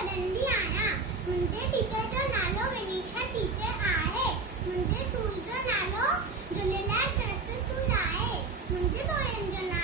पढ़ंदी आहियां। मुंहिंजे टीचर जो नालो विनीशा टीचर आहे। मुंहिंजे स्कूल जो नालो झूलेलाल ट्रस्ट स्कूल आहे। मुंहिंजे पोयनि जो नालो